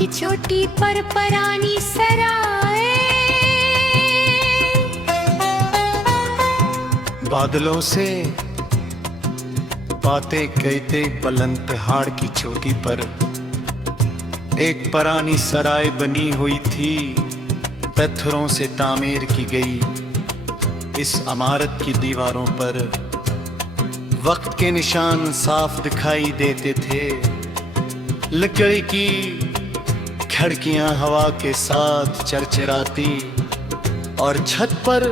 की चोटी पर परानी सराय। बादलों से बातें कहते बुलंद पहाड़ की चोटी पर एक परानी सराय बनी हुई थी, पत्थरों से तामीर की गई। इस इमारत की दीवारों पर वक्त के निशान साफ दिखाई देते थे। लकड़ी की खिड़कियां हवा के साथ चरचराती और छत पर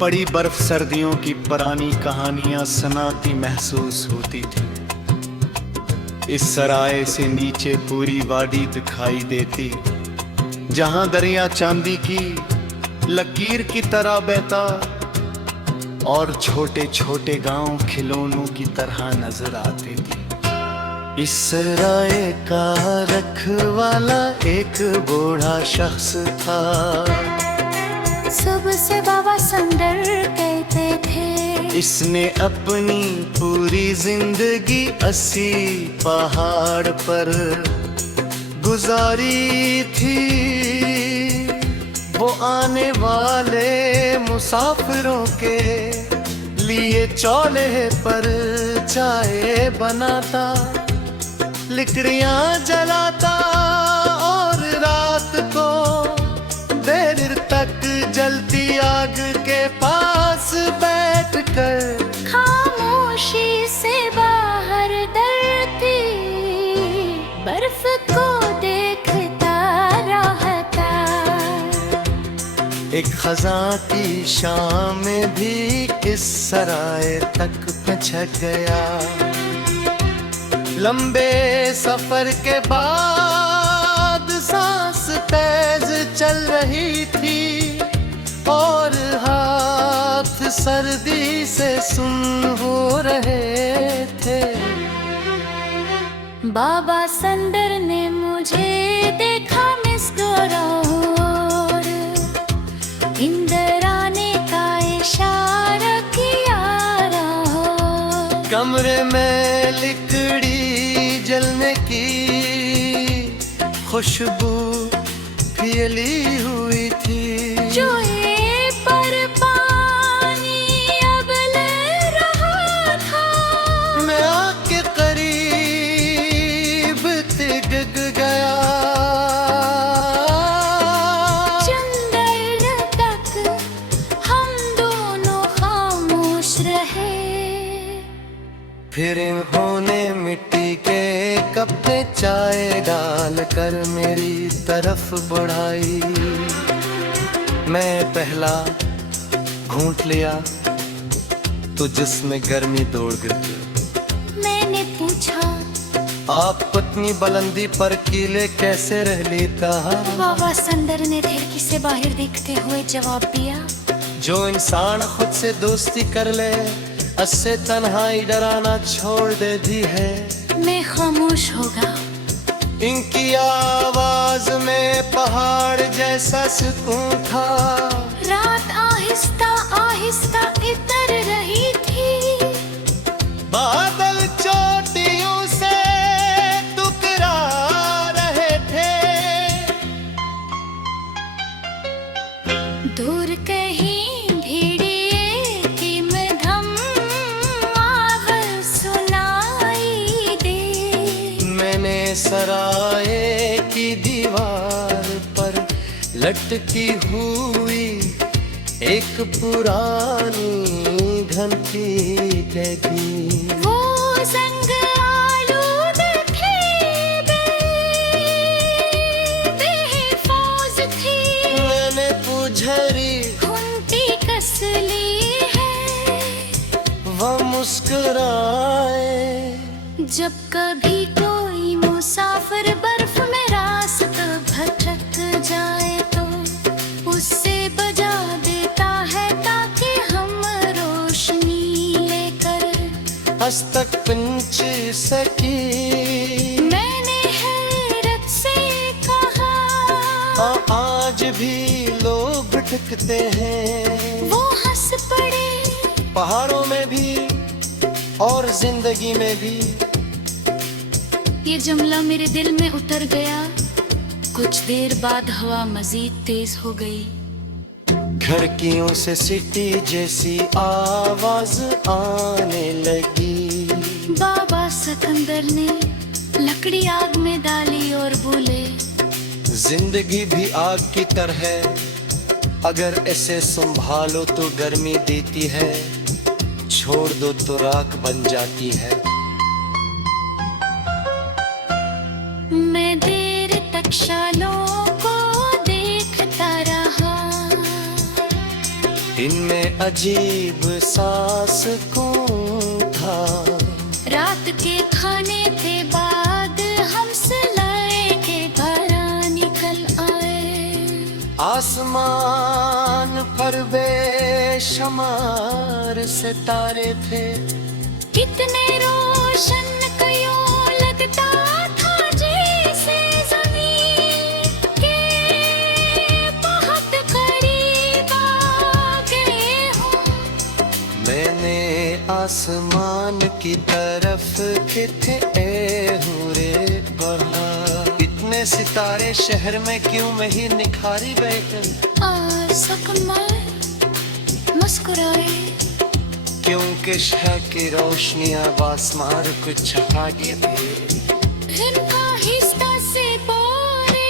पड़ी बर्फ सर्दियों की पुरानी कहानियां सुनाती महसूस होती थी। इस सराय से नीचे पूरी वादी दिखाई देती, जहां दरिया चांदी की लकीर की तरह बहता और छोटे छोटे गांव खिलौनों की तरह नजर आते थे। इस सराय का रखवाला एक बूढ़ा शख्स था। सुबह से बाबा संदर कहते थे, इसने अपनी पूरी जिंदगी 80 पहाड़ पर गुजारी थी। वो आने वाले मुसाफिरों के लिए चौल्हे पर चाय बनाता, लकड़ियां जलाता और रात को देर तक जलती आग के पास बैठकर खामोशी से बाहर डरती बर्फ को देखता रहता। एक खज़ां की शाम में भी इस सराय तक पहुंच गया। लंबे सफर के बाद सांस तेज चल रही थी और हाथ सर्दी से सुन्न हो रहे थे। बाबा संदर ने मुझे देखा मुस्कुराकर, इंदराने का इशारा किया रहा। कमरे में लकड़ी जलने की खुशबू फैली हुई थी। जो ये पर पानी अब ले रहा था, मैं आके करीब टिक गया। चंदर तक हम दोनों खामोश रहे। फिर इन्होंने मिट्टी के कप में चाय डालकर मेरी तरफ बढ़ाई। मैं पहला घूंट लिया तो जिसमें गर्मी दौड़ गई। मैंने पूछा, आप पत्नी बुलंदी पर कीले कैसे रह लेता? बाबा संदर ने खिड़की से बाहर देखते हुए जवाब दिया, जो इंसान खुद से दोस्ती कर ले, उससे तन्हाई डराना छोड़ देती है। मैं खामोश होगा। इनकी आवाज में पहाड़ जैसा सुकून था। रात आहिस्ता आहिस्ता इतर रही थी। बादल चोटियों से टकरा रहे थे। दूर कहीं भेड़िए की मधम आवाज सुनाई दे। मैंने सराय की दीवार पर लटकी हुई एक पुरानी घंटी देखी। वो संग आलूद थे, बेहिफाज थी। मैंने पुझरी घुंटी कस ली है। वो मुस्कुराए। जब कभी कोई मुसाफिर बर्फ में रास्ता भटक जाए तो उससे बजा देता है, ताकि हम रोशनी लेकर आज तक पहुंच सकी। मैंने हैरत से कहा, आज भी लोग भटकते हैं। वो हंस पड़े। पहाड़ों में भी और जिंदगी में भी। ये जुमला मेरे दिल में उतर गया। कुछ देर बाद हवा मजीद तेज हो गई। खिड़कियों से सीटी जैसी आवाज आने लगी। बाबा सिकंदर ने लकड़ी आग में डाली और बोले, जिंदगी भी आग की तरह है, अगर ऐसे संभालो तो गर्मी देती है, छोड़ दो तो राख बन जाती है। मैं देर तक शालों को देखता रहा, इनमें अजीब सा सुकून था। रात के खाने के बाद हम सिलाई के बाहर निकल आए। आसमान पर बेशुमार सितारे थे, कितने रोशन कयों लगता था जैसे ज़मीन के बहुत करीब आ गए हों। मैंने आसमान की तरफ खिथे हुरे बढ़ा। इतने सितारे शहर में क्यों मैं ही निखारी बैठे। मुस्कुराए, क्योंकि शह की रोशनियां बासमार को छपा गए। इनका हिस्सा से बोरे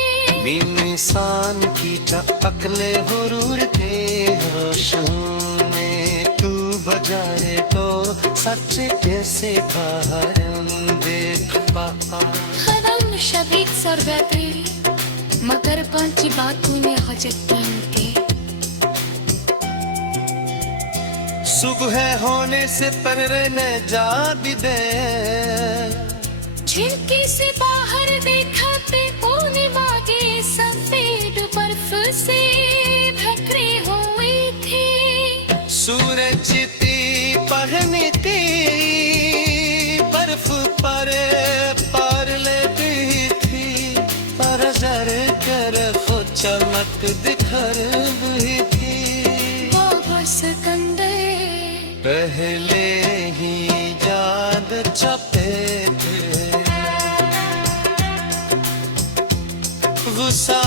इंसान की अकले हुरूर थे रोशन में तू बजाए तो सच कैसे बाहर देख पा। खदम शदीद सरबती मगर पांच बातों ने हजतन के। सुबह होने से पहले न जा भी दे। खिड़की से बाहर देखा ते पूने वागे सफेद बर्फ से ढके हुए थे। सूरज ती पढ़नी थी बर्फ पर पार लेती थी, पर जर कर खुद चमक दिखर भी थी। बाबा सिकंदर पहले ही याद छपे थे, गुस्सा